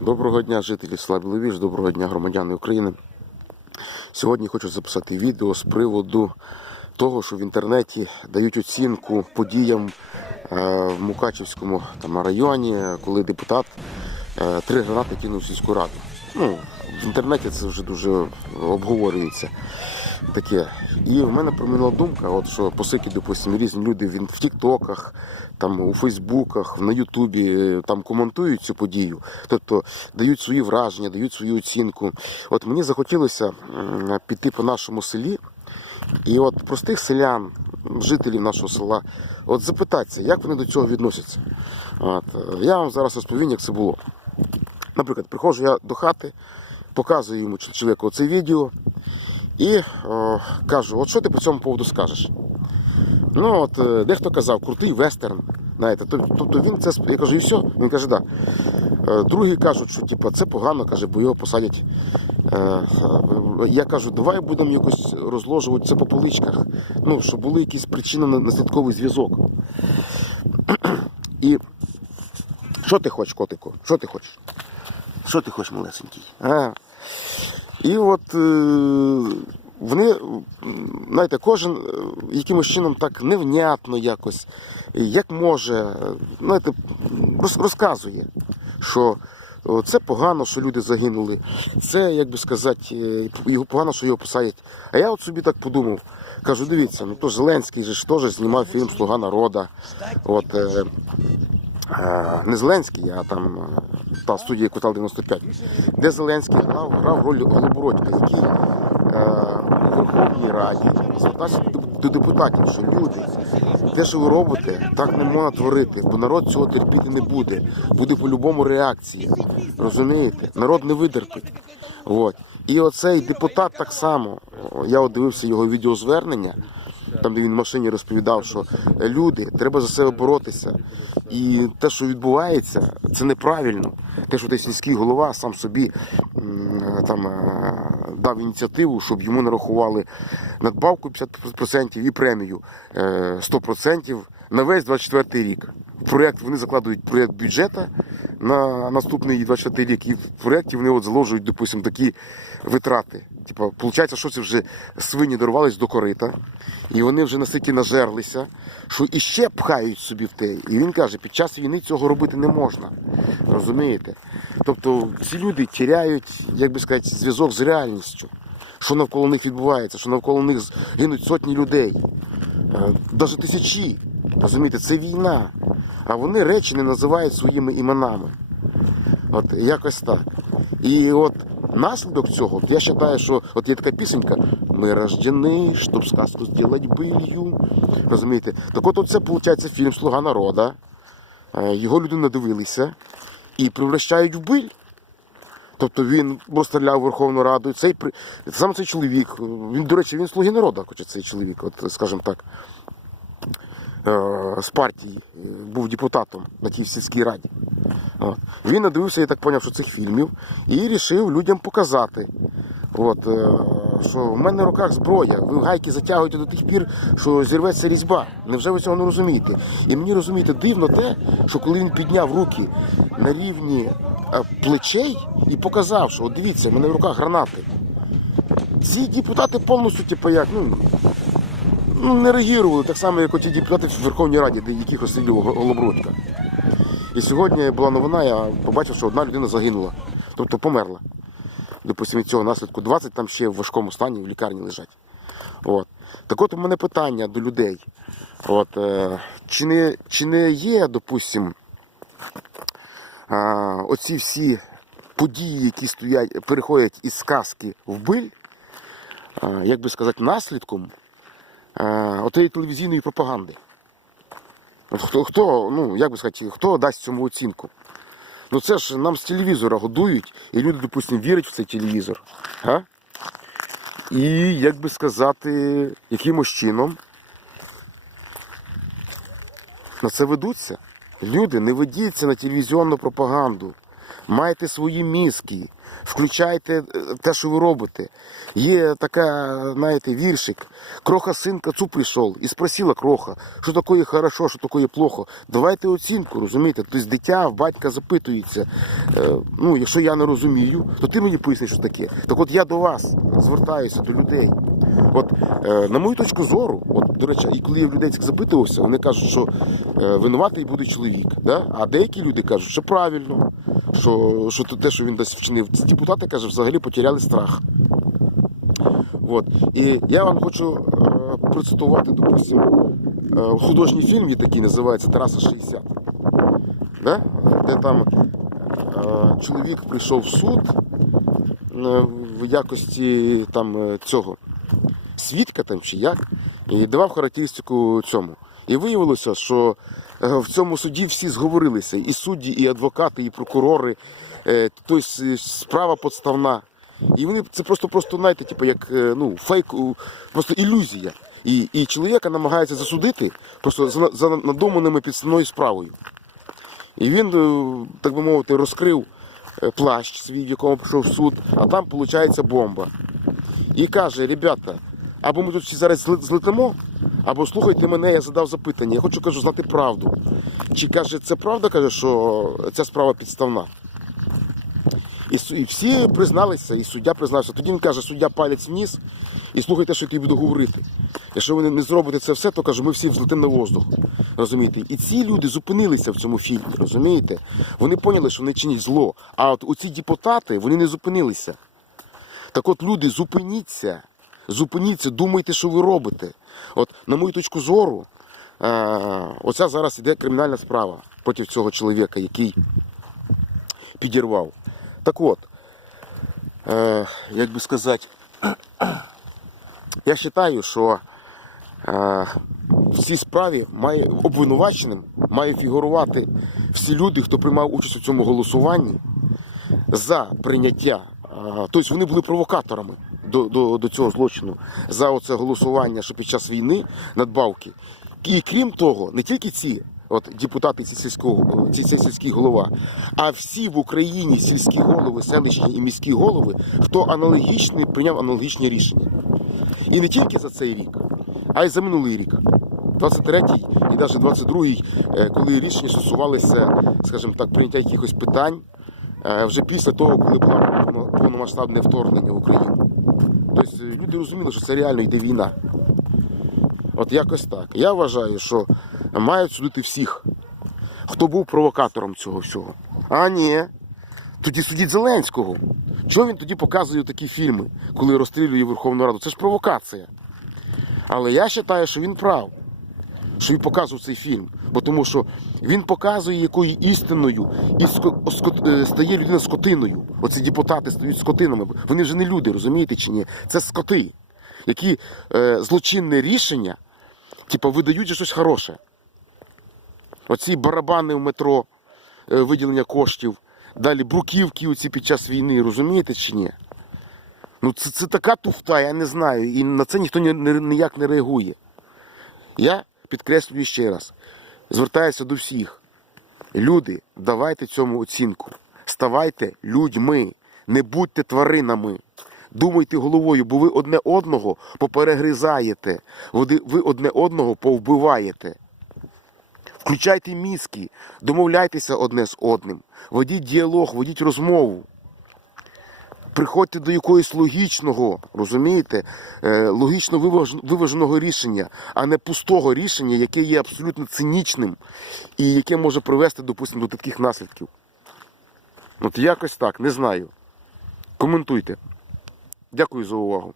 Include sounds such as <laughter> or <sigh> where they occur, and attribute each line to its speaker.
Speaker 1: Доброго дня, жителі села Біловіж, доброго дня, громадяни України. Сьогодні хочу записати відео з приводу того, що в інтернеті дають оцінку подіям е, в Мукачівському там, районі, коли депутат е, три гранати кинув сільську раду. Ну, в інтернеті це вже дуже обговорюється. Таке. І в мене промінула думка, от що по суті, допустимо, різні люди в, в Тіктоках, там у Фейсбуках, на Ютубі е, там коментують цю подію, тобто дають свої враження, дають свою оцінку. От мені захотілося піти по нашому селі. І от простих селян, жителів нашого села, от запитатися, як вони до цього відносяться. От, е, я вам зараз розповім, як це було. Наприклад, приходжу я до хати, показую йому чоловіку це відео і о, кажу, от що ти по цьому поводу скажеш? Ну, от е, дехто казав, крутий вестерн. Знаєте, тобто він це я кажу, і все. Він каже, да. Е, Другі кажуть, що типу, це погано, каже, бо його посадять. Е, е, Я кажу, давай будемо якось розложувати це по поличках. Ну, щоб були якісь причинно-наслідковий зв'язок. І що ти хочеш, котику? Що ти хочеш? Що ти хочеш, малесенький? А? І от е, вони, знаєте, кожен е, якимось чином так невнятно якось, як може, знаєте, роз- розказує, що це погано, що люди загинули. Це, як би сказати, е, його погано, що його посадять. А я от собі так подумав. Кажу, дивіться, ну то Зеленський же ж теж знімав фільм Слуга народа. От, не Зеленський, а там та студія Квартал 95, де Зеленський грав, грав роль Голобородька, який е, у Верховній Раді звертався до депутатів, що люди, те, що ви робите, так не можна творити, бо народ цього терпіти не буде. Буде по-любому реакція. Розумієте? Народ не видерпить. От. І оцей депутат так само. Я от дивився його відеозвернення, там де він в машині розповідав, що е, люди, треба за себе боротися. І те, що відбувається, це неправильно. Те, що той сільський голова сам собі там е, дав ініціативу, щоб йому нарахували надбавку 50% і премію е, 100% на весь 24 рік. Проєкт вони закладують проєкт бюджету на наступний 24 рік, і в проєкті вони от заложують, допустимо, такі витрати. Типа, виходить, що це вже свині дорвались до корита, і вони вже настільки нажерлися, що іще пхають собі в те. І він каже, під час війни цього робити не можна. Розумієте? Тобто ці люди тіряють, як би сказати, зв'язок з реальністю. Що навколо них відбувається, що навколо них гинуть сотні людей, навіть тисячі. Розумієте, це війна. А вони речі не називають своїми іменами. От якось так. І от наслідок цього, я вважаю, що от є така пісенька Ми рождені, щоб сказку зробити билью. Розумієте? Так от це виходить фільм Слуга народа. Е, Його люди надивилися і превращають в биль. Тобто він розстріляв Верховну Раду. Цей саме цей чоловік, він, до речі, він слуги народу, хоча цей чоловік, от, скажімо так, е, з партії, е, був депутатом на тій сільській раді. Він надивився, я так зрозумів, що цих фільмів і вирішив людям показати. От, е, що в мене в руках зброя, ви гайки затягуєте до тих пір, що зірветься різьба. Невже ви цього не розумієте? І мені розумієте, дивно те, що коли він підняв руки на рівні е, плечей і показав, що от дивіться, в мене в руках гранати. Ці депутати повністю, типу, як, ну, ну, не реагували, так само, як оті депутати в Верховній Раді, де яких розстрілював Голобродька. І сьогодні була новина, я побачив, що одна людина загинула, тобто померла. Допустимо, від цього наслідку 20 там ще в важкому стані в лікарні лежать. От. Так от у мене питання до людей. От, е, чи, не, чи не є, допустимо, оці всі події, які стоять, переходять із сказки в биль, як би сказати, наслідком отеї телевізійної пропаганди. Хто, хто, ну, як би сказати, хто дасть цьому оцінку? Ну це ж нам з телевізора годують, і люди, допустимо, вірять в цей телевізор. А? І, як би сказати, якимось чином на це ведуться. Люди, не ведіться на телевізіонну пропаганду. Майте свої мізки, включайте е, те, що ви робите. Є така, знаєте, віршик. Кроха син к прийшов і спросила кроха, що таке хорошо, що таке плохо. Давайте оцінку, розумієте? Тобто дитя в батька запитується. Е, ну, якщо я не розумію, то ти мені поясни, що таке. Так от я до вас звертаюся, до людей. От, е, на мою точку зору, от, до речі, і коли я в людей запитувався, вони кажуть, що винуватий буде чоловік. Да? А деякі люди кажуть, що правильно, що, що те, що він десь вчинив. Депутати каже, взагалі потеряли страх. От. І я вам хочу е, процитувати, допустимо, е, художній фільм є такий, називається Траса 60. Да? Де там е, чоловік прийшов в суд е, в якості там, е, цього свідка там чи як, і давав характеристику цьому. І виявилося, що в цьому суді всі зговорилися: і судді, і адвокати, і прокурори, е, тобто е, справа подставна. І вони це просто, просто знаєте, типу, як е, ну, фейк, просто ілюзія. І, і чоловіка намагаються засудити просто за, за надуманими підставною справою. І він, е, так би мовити, розкрив е, плащ свій, в якому пішов суд, а там виходить бомба. І каже, ребята, або ми тут всі зараз злетимо, або слухайте мене, я задав запитання. Я хочу кажу, знати правду. Чи каже, це правда, каже, що ця справа підставна? І, всі призналися, і суддя признався. Тоді він каже, суддя палець вниз, і слухайте, що я тобі буду говорити. Якщо ви не- зробите це все, то каже, ми всі взлетимо на воздух. Розумієте? І ці люди зупинилися в цьому фільмі, розумієте? Вони поняли, що вони чинять зло. А от оці депутати, вони не зупинилися. Так от, люди, зупиніться, зупиніться, думайте, що ви робите. От, на мою точку зору, е, оця зараз іде кримінальна справа проти цього чоловіка, який підірвав. Так от, е, як би сказати, <clears throat> я вважаю, що е, в цій справі має обвинуваченим має фігурувати всі люди, хто приймав участь у цьому голосуванні за прийняття. Тобто вони були провокаторами до, до, до цього злочину за оце голосування, що під час війни надбавки. І крім того, не тільки ці. От депутати ці сільського ці, ці сільські голова, а всі в Україні сільські голови, селищні і міські голови, хто аналогічний прийняв аналогічні рішення. І не тільки за цей рік, а й за минулий рік. 23-й і навіть 22-й, е, коли рішення стосувалися, скажімо так, прийняття якихось питань е, вже після того, коли було повномасштабне вторгнення в Україну. Тобто е, люди розуміли, що це реально йде війна. От якось так. Я вважаю, що мають судити всіх, хто був провокатором цього всього. А ні. Тоді судіть Зеленського. Чого він тоді показує такі фільми, коли розстрілює Верховну Раду? Це ж провокація. Але я вважаю, що він прав, що він показував цей фільм. Бо тому що він показує, якою істиною і е, стає людина скотиною. Оці депутати стають скотинами. Вони вже не люди, розумієте чи ні? Це скоти, які е, злочинне рішення, типу, видають щось хороше. Оці барабани в метро, е, виділення коштів, далі бруківки оці під час війни, розумієте чи ні? Ну це, це така туфта, я не знаю. І на це ніхто ні, ні- ніяк не реагує. Я підкреслюю ще раз, звертаюся до всіх. Люди, давайте цьому оцінку. Ставайте людьми, не будьте тваринами. Думайте головою, бо ви одне одного поперегризаєте, ви одне одного повбиваєте. Включайте мізки, домовляйтеся одне з одним, ведіть діалог, ведіть розмову. Приходьте до якогось логічного, розумієте, е, логічно виваженого рішення, а не пустого рішення, яке є абсолютно цинічним і яке може привести, допустимо, до таких наслідків. От якось так, не знаю. Коментуйте. Дякую за увагу.